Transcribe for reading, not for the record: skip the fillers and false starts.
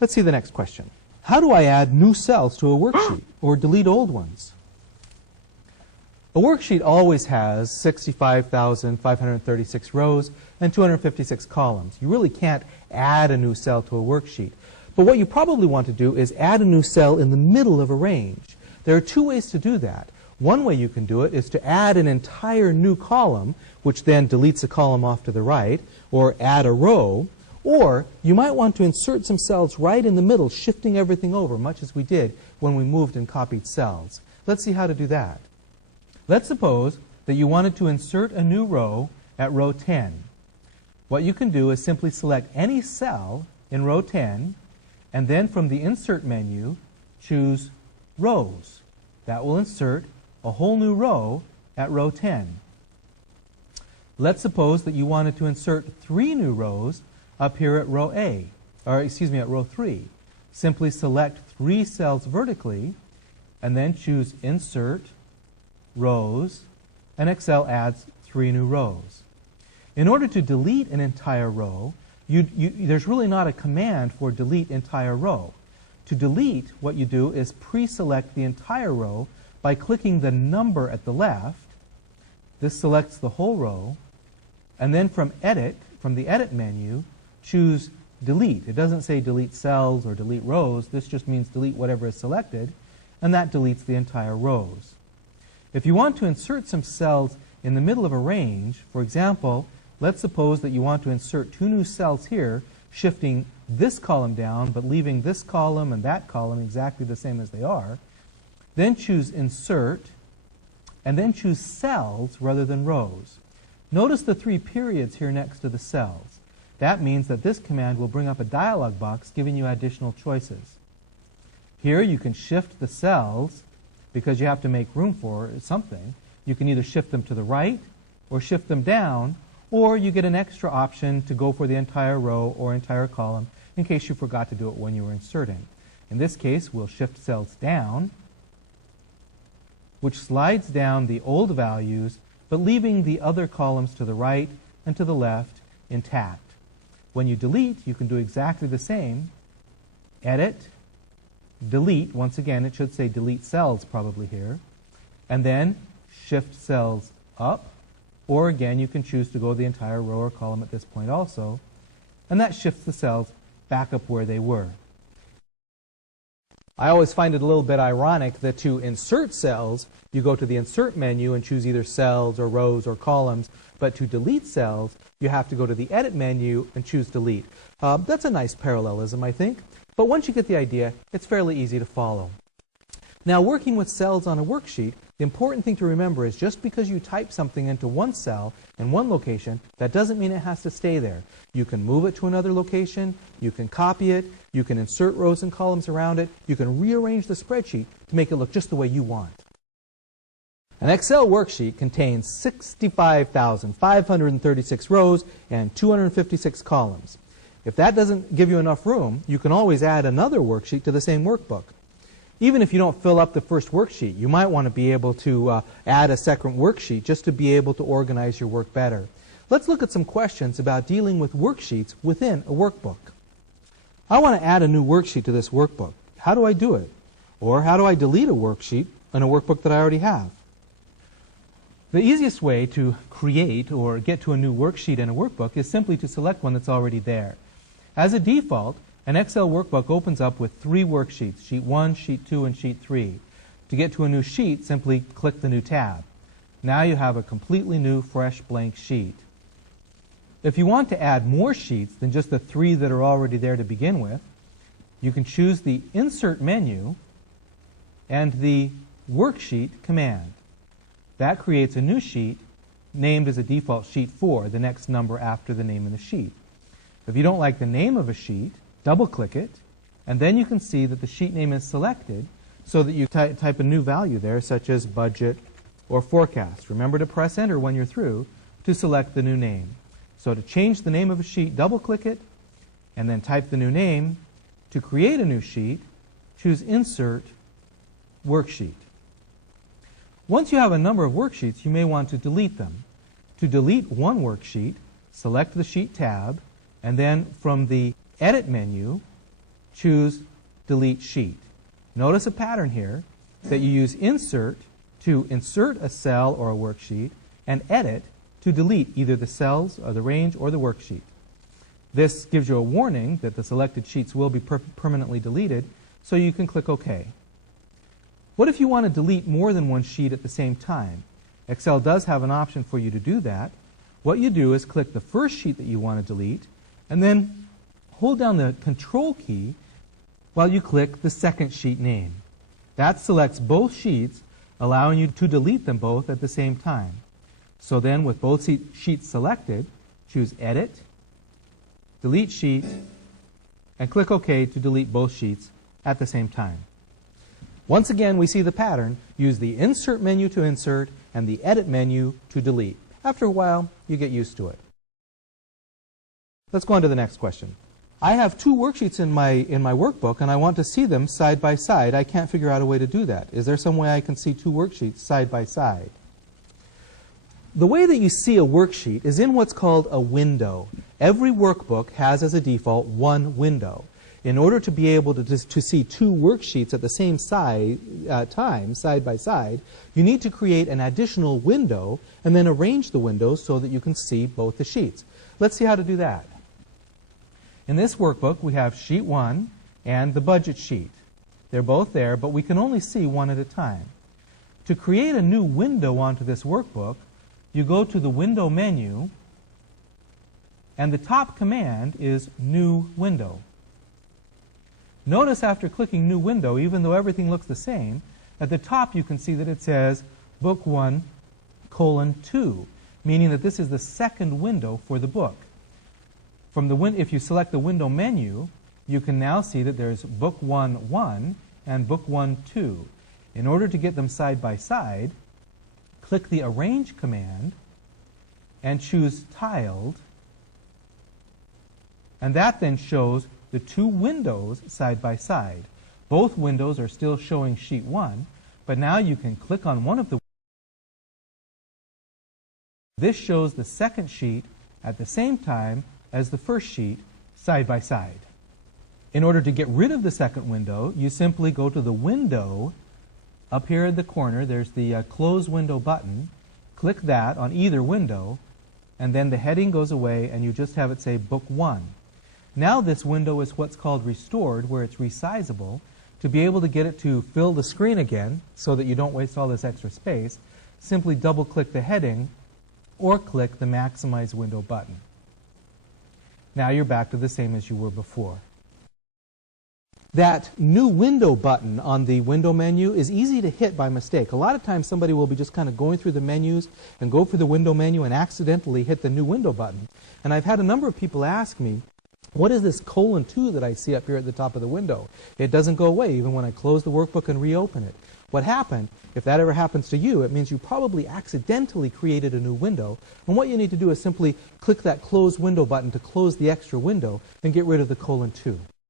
Let's see the next question. How do I add new cells to a worksheet or delete old ones? A worksheet always has 65,536 rows and 256 columns. You really can't add a new cell to a worksheet. But what you probably want to do is add a new cell in the middle of a range. There are two ways to do that. One way you can do it is to add an entire new column, which then deletes a column off to the right, or add a row. Or you might want to insert some cells right in the middle, shifting everything over, much as we did when we moved and copied cells. Let's see how to do that. Let's suppose that you wanted to insert a new row at row 10. What you can do is simply select any cell in row 10, and then from the Insert menu, choose Rows. That will insert a whole new row at row 10. Let's suppose that you wanted to insert 3 new rows up here at row A, or excuse me, at row 3. Simply select 3 cells vertically, and then choose Insert, Rows, and Excel adds 3 new rows. In order to delete an entire row, there's really not a command for delete entire row. To delete, what you do is pre-select the entire row by clicking the number at the left. This selects the whole row, and then from the Edit menu, choose Delete. It doesn't say delete cells or delete rows. This just means delete whatever is selected, and that deletes the entire rows. If you want to insert some cells in the middle of a range, for example, let's suppose that you want to insert 2 new cells here, shifting this column down, but leaving this column and that column exactly the same as they are. Then choose Insert, and then choose Cells rather than Rows. Notice the 3 periods here next to the cells. That means that this command will bring up a dialog box giving you additional choices. Here you can shift the cells because you have to make room for something. You can either shift them to the right or shift them down, or you get an extra option to go for the entire row or entire column in case you forgot to do it when you were inserting. In this case, we'll shift cells down, which slides down the old values, but leaving the other columns to the right and to the left intact. When you delete, you can do exactly the same. Edit, delete, once again it should say delete cells probably here, and then shift cells up, or again you can choose to go the entire row or column at this point also, and that shifts the cells back up where they were. I always find it a little bit ironic that to insert cells, you go to the Insert menu and choose either cells or rows or columns, but to delete cells, you have to go to the Edit menu and choose Delete. That's a nice parallelism, I think, but once you get the idea, it's fairly easy to follow. Now, working with cells on a worksheet, the important thing to remember is just because you type something into one cell in one location, that doesn't mean it has to stay there. You can move it to another location, you can copy it, you can insert rows and columns around it, you can rearrange the spreadsheet to make it look just the way you want. An Excel worksheet contains 65,536 rows and 256 columns. If that doesn't give you enough room, you can always add another worksheet to the same workbook. Even if you don't fill up the first worksheet, you might want to be able to add a second worksheet just to be able to organize your work better. Let's look at some questions about dealing with worksheets within a workbook. I want to add a new worksheet to this workbook. How do I do it? Or how do I delete a worksheet in a workbook that I already have? The easiest way to create or get to a new worksheet in a workbook is simply to select one that's already there. As a default, an Excel workbook opens up with 3 worksheets, Sheet 1, Sheet 2, and Sheet 3. To get to a new sheet, simply click the new tab. Now you have a completely new, fresh, blank sheet. If you want to add more sheets than just the 3 that are already there to begin with, you can choose the Insert menu and the Worksheet command. That creates a new sheet named as a default Sheet 4, the next number after the name of the sheet. If you don't like the name of a sheet, double-click it, and then you can see that the sheet name is selected so that you type a new value there, such as budget or forecast. Remember to press Enter when you're through to select the new name. So to change the name of a sheet, double-click it, and then type the new name. To create a new sheet, choose Insert, Worksheet. Once you have a number of worksheets, you may want to delete them. To delete one worksheet, select the Sheet tab, and then from the Edit menu, choose Delete Sheet. Notice a pattern here that you use Insert to insert a cell or a worksheet and Edit to delete either the cells or the range or the worksheet. This gives you a warning that the selected sheets will be permanently deleted, so you can click OK. What if you want to delete more than one sheet at the same time? Excel does have an option for you to do that. What you do is click the first sheet that you want to delete, and then hold down the Control key while you click the second sheet name. That selects both sheets, allowing you to delete them both at the same time. So then, with both sheets selected, choose Edit, Delete Sheet, and click OK to delete both sheets at the same time. Once again, we see the pattern. Use the Insert menu to insert and the Edit menu to delete. After a while, you get used to it. Let's go on to the next question. I have two worksheets in my workbook, and I want to see them side by side. I can't figure out a way to do that. Is there some way I can see two worksheets side by side? The way that you see a worksheet is in what's called a window. Every workbook has as a default one window. In order to be able to see two worksheets at the same time, side by side, you need to create an additional window and then arrange the windows so that you can see both the sheets. Let's see how to do that. In this workbook, we have Sheet 1 and the budget sheet. They're both there, but we can only see one at a time. To create a new window onto this workbook, you go to the Window menu, and the top command is New Window. Notice after clicking New Window, even though everything looks the same, at the top you can see that it says Book 1, :2, meaning that this is the second window for the book. If you select the Window menu, you can now see that there's Book 1, 1 and Book 1, 2. In order to get them side by side, click the Arrange command and choose Tiled, and that then shows the two windows side by side. Both windows are still showing Sheet 1, but now you can click on one of the. This shows the second sheet at the same time as the first sheet side by side. In order to get rid of the second window, you simply go to the Window. Up here in the corner, there's the Close Window button. Click that on either window, and then the heading goes away, and you just have it say Book 1. Now this window is what's called restored, where it's resizable. To be able to get it to fill the screen again, so that you don't waste all this extra space, simply double-click the heading, or click the Maximize Window button. Now you're back to the same as you were before. That New Window button on the Window menu is easy to hit by mistake. A lot of times somebody will be just kind of going through the menus and go for the Window menu and accidentally hit the New Window button. And I've had a number of people ask me, what is this :2 that I see up here at the top of the window? It doesn't go away even when I close the workbook and reopen it. What happened, if that ever happens to you, it means you probably accidentally created a new window. And what you need to do is simply click that Close Window button to close the extra window and get rid of the :2.